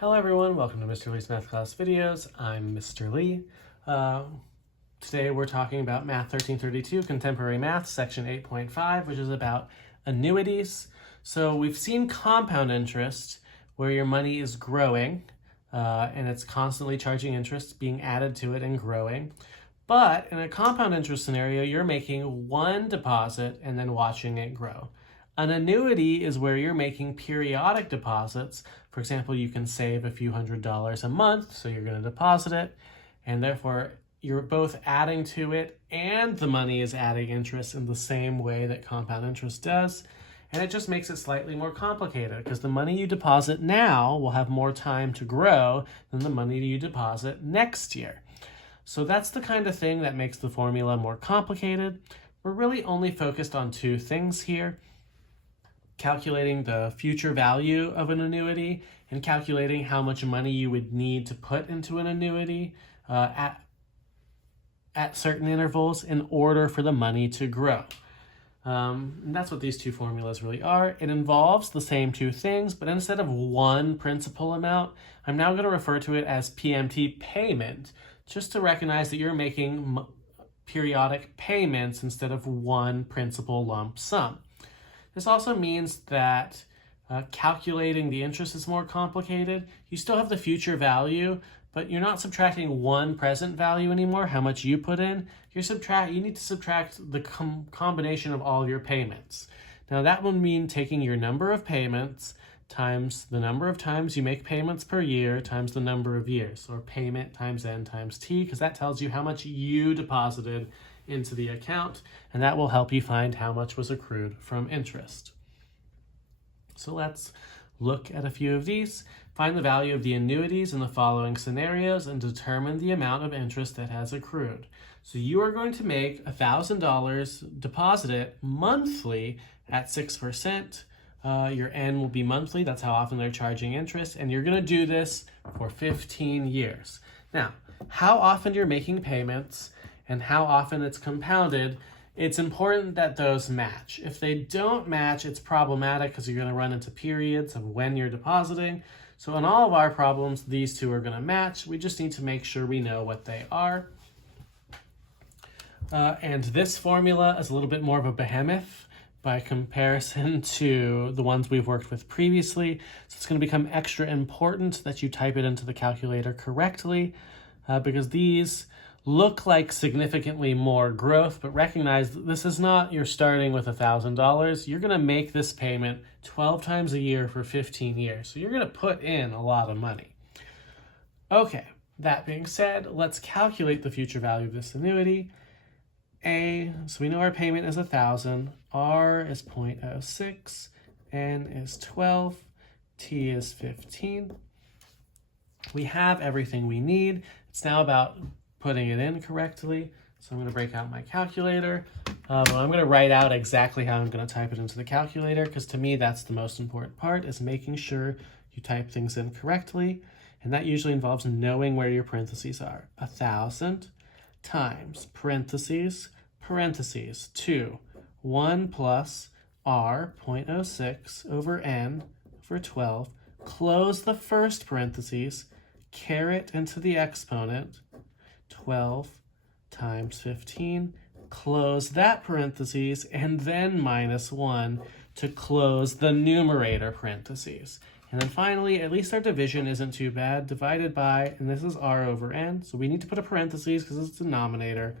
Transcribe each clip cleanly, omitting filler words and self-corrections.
Hello everyone, welcome to Mr. Lee's Math Class Videos. I'm Mr. Lee. Today we're talking about Math 1332, Contemporary Math, Section 8.5, which is about annuities. So we've seen compound interest, where your money is growing, and it's constantly charging interest, being added to it and growing. But in a compound interest scenario, you're making one deposit and then watching it grow. An annuity is where you're making periodic deposits. For example, you can save a few $100s a month, so you're going to deposit it, and therefore you're both adding to it and the money is adding interest in the same way that compound interest does. And it just makes it slightly more complicated because the money you deposit now will have more time to grow than the money you deposit next year. So that's the kind of thing that makes the formula more complicated. We're really only focused on two things here: calculating the future value of an annuity and calculating how much money you would need to put into an annuity at certain intervals in order for the money to grow. And that's what these two formulas really are. It involves the same two things, but instead of one principal amount, I'm now going to refer to it as PMT payment, just to recognize that you're making periodic payments instead of one principal lump sum. This also means that calculating the interest is more complicated. You still have the future value, but you're not subtracting one present value anymore, how much you put in. You need to subtract the combination of all of your payments. Now that would mean taking your number of payments times the number of times you make payments per year times the number of years, or payment times n times t, because that tells you how much you deposited into the account, and that will help you find how much was accrued from interest. So let's look at a few of these. Find the value of the annuities in the following scenarios and determine the amount of interest that has accrued. So you are going to make $1,000 deposit monthly at 6%. Your N will be monthly, that's how often they're charging interest, and you're going to do this for 15 years. Now, how often you're making payments and how often it's compounded, it's important that those match. If they don't match, it's problematic because you're going to run into periods of when you're depositing. So in all of our problems, these two are going to match. We just need to make sure we know what they are. And this formula is a little bit more of a behemoth by comparison to the ones we've worked with previously. So it's going to become extra important that you type it into the calculator correctly, because these look like significantly more growth, but recognize that this is not you're starting with $1,000. You're going to make this payment 12 times a year for 15 years. So you're going to put in a lot of money. Okay, that being said, let's calculate the future value of this annuity. So we know our payment is 1,000, R is 0.06, N is 12, T is 15. We have everything we need. It's now about putting it in correctly. So I'm going to break out my calculator. I'm going to write out exactly how I'm going to type it into the calculator, because to me that's the most important part, is making sure you type things in correctly. And that usually involves knowing where your parentheses are. 1,000 times parentheses, 2, 1 plus R 0.06 over N over 12, close the first parentheses, caret into the exponent, 12 times 15, close that parentheses, and then minus 1 to close the numerator parentheses. And then finally, at least our division isn't too bad, divided by, and this is R over N, so we need to put a parentheses because it's denominator,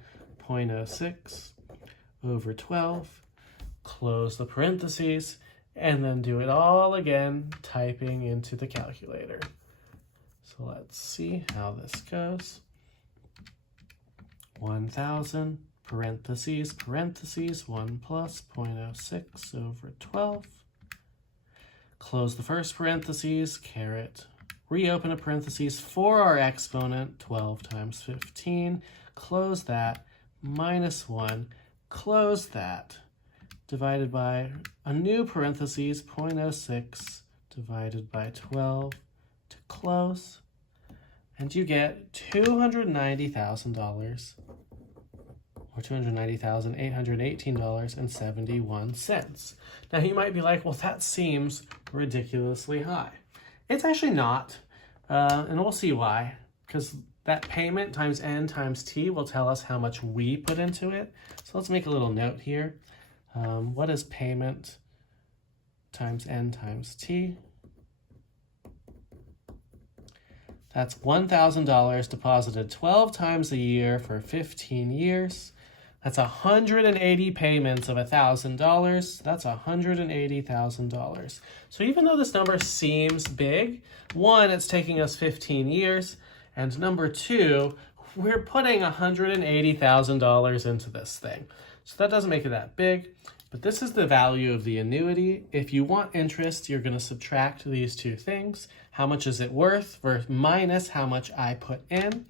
0.06 over 12, close the parentheses, and then do it all again, typing into the calculator. So let's see how this goes. 1,000, parentheses, 1 plus 0.06 over 12. Close the first parentheses, caret, reopen a parentheses for our exponent, 12 times 15, close that, minus 1, close that, divided by a new parentheses, 0.06, divided by 12 to close, and you get $290,000, or $290,818.71. Now you might be like, well, that seems ridiculously high. It's actually not. And we'll see why, because that payment times n times t will tell us how much we put into it. So let's make a little note here. What is payment times n times t? That's $1,000 deposited 12 times a year for 15 years. That's 180 payments of $1,000. That's $180,000. So even though this number seems big, one, it's taking us 15 years, and number two, we're putting $180,000 into this thing. So that doesn't make it that big, but this is the value of the annuity. If you want interest, you're going to subtract these two things. How much is it worth versus minus how much I put in.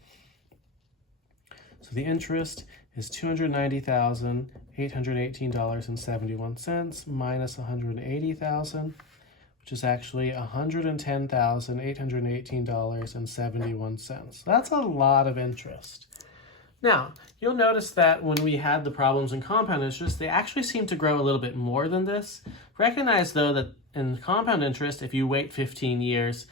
So the interest is $290,818.71 minus $180,000, which is actually $110,818.71. That's a lot of interest. Now, you'll notice that when we had the problems in compound interest, they actually seem to grow a little bit more than this. Recognize, though, that in compound interest, if you wait 15 years,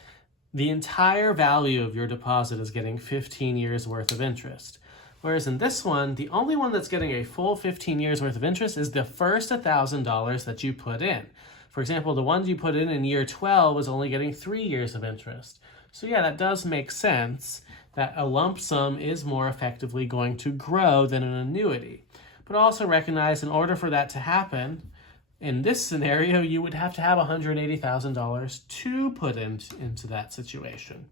the entire value of your deposit is getting 15 years worth of interest. Whereas in this one, the only one that's getting a full 15 years worth of interest is the first $1,000 that you put in. For example, the ones you put in year 12 is only getting 3 years of interest. So yeah, that does make sense that a lump sum is more effectively going to grow than an annuity. But also recognize, in order for that to happen, in this scenario, you would have to have $180,000 to put into that situation.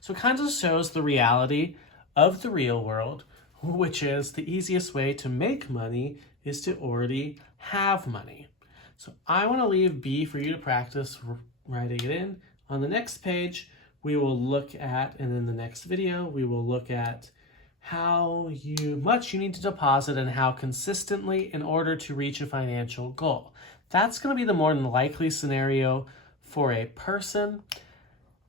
So it kind of shows the reality of the real world, which is the easiest way to make money is to already have money. So I want to leave B for you to practice writing it in. On the next page, we will look at, and in the next video, we will look at how much you need to deposit and how consistently in order to reach a financial goal. That's going to be the more than likely scenario for a person,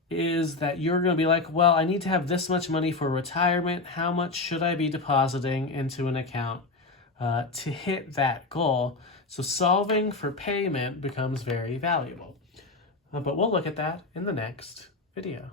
is that you're going to be like, well, I need to have this much money for retirement. How much should I be depositing into an account to hit that goal? So solving for payment becomes very valuable. But we'll look at that in the next video.